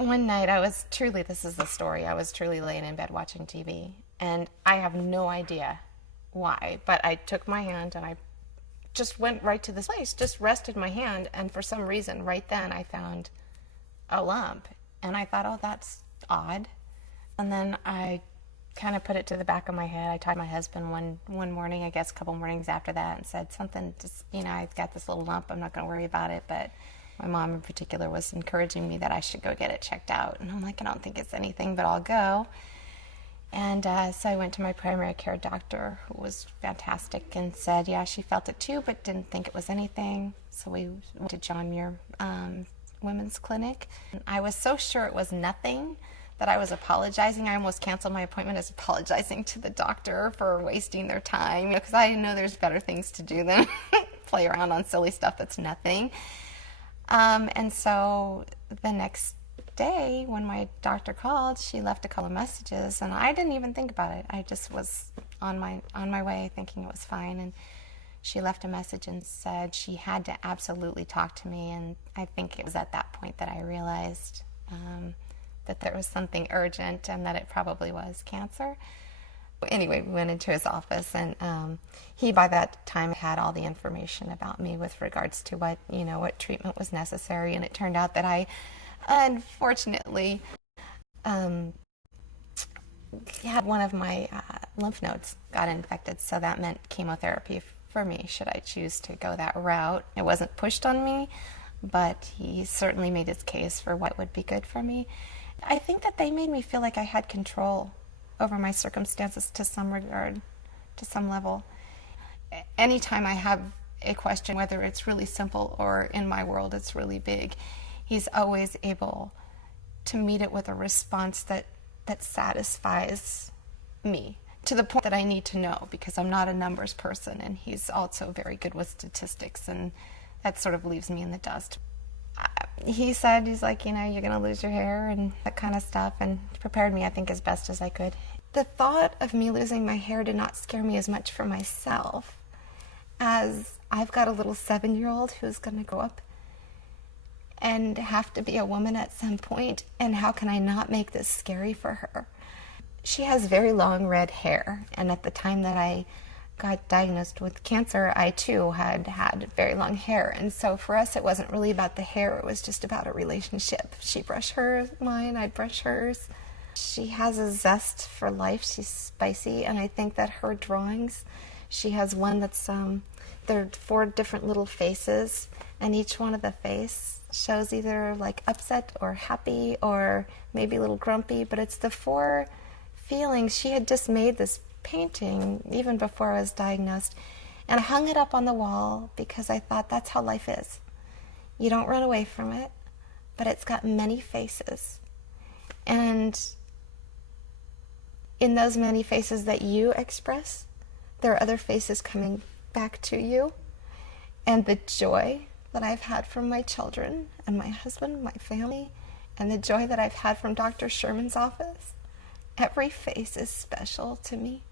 One night this is the story, I was truly laying in bed watching TV, and I have no idea why, but I took my hand and I just went right to this place, just rested my hand, and for some reason, right then, I found a lump, and I thought, oh, that's odd. And then I kind of put it to the back of my head. I talked to my husband one morning, I guess a couple mornings after that, and said something, just, I've got this little lump, I'm not going to worry about it, but my mom in particular was encouraging me that I should go get it checked out. And I'm like, I don't think it's anything, but I'll go. And so I went to my primary care doctor, who was fantastic, and said, yeah, she felt it too, but didn't think it was anything. So we went to John Muir Women's Clinic. I was so sure it was nothing that I was apologizing. I almost canceled my appointment as apologizing to the doctor for wasting their time, because I know there's better things to do than play around on silly stuff that's nothing. And so the next day, when my doctor called, she left a couple of messages, and I didn't even think about it. I just was on my way, thinking it was fine. And she left a message and said she had to absolutely talk to me. And I think it was at that point that I realized that there was something urgent and that it probably was cancer. Anyway, we went into his office, and he by that time had all the information about me with regards to what treatment was necessary. And it turned out that I, unfortunately, had one of my lymph nodes got infected, so that meant chemotherapy for me, should I choose to go that route. It wasn't pushed on me, but he certainly made his case for what would be good for me. I think that they made me feel like I had control over my circumstances to some regard, to some level. Anytime I have a question, whether it's really simple or in my world it's really big, he's always able to meet it with a response that satisfies me, to the point that I need to know, because I'm not a numbers person, and he's also very good with statistics, and that sort of leaves me in the dust. He said, he's like, you're going to lose your hair and that kind of stuff, and prepared me, I think, as best as I could. The thought of me losing my hair did not scare me as much for myself as I've got a little 7-year-old who's going to grow up and have to be a woman at some point, and how can I not make this scary for her? She has very long red hair, and at the time that I got diagnosed with cancer, I too had very long hair, and so for us it wasn't really about the hair, it was just about a relationship. She brushed mine, I'd brush hers. She has a zest for life, she's spicy, and I think that her drawings, she has one that's, there are 4 different little faces, and each one of the face shows either like upset or happy or maybe a little grumpy, but it's the 4 feelings. She had just made this painting even before I was diagnosed, and I hung it up on the wall because I thought that's how life is. You don't run away from it, but it's got many faces, and in those many faces that you express, there are other faces coming back to you, and the joy that I've had from my children and my husband, my family, and the joy that I've had from Dr. Sherman's office, every face is special to me.